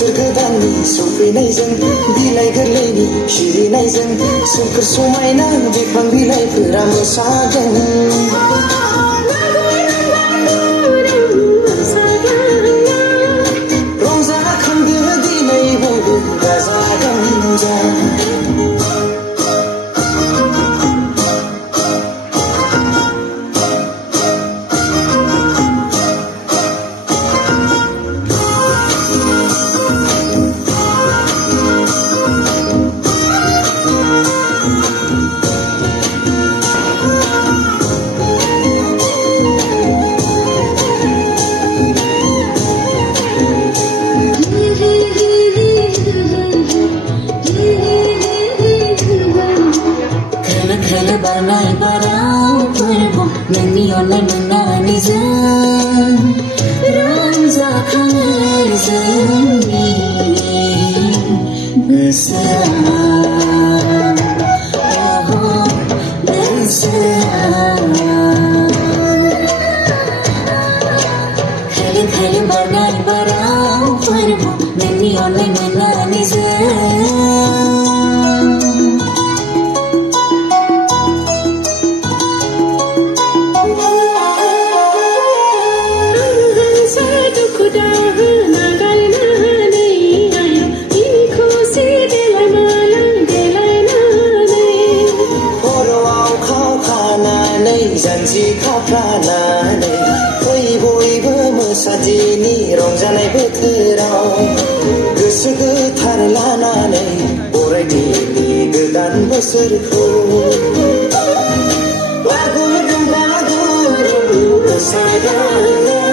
Surgadanni sofinaizan bilai gorlaini shirinaizan sonkar somaina bifang bilai pura mosagan rongza khamdu dinai bodu gazagan ja Barnai barau perbo nani onai menanizan Ramza khanizani besar oh besar khale barnai barau perbo nani onai menanizan Janji khapranaनै बयबो मोसादिनि रंजानाय बोथोराव गोसो गोथार लानानै बरायदिनि गोदान बोसोरखौ बागुरुम बागुरुम मोसाग्रा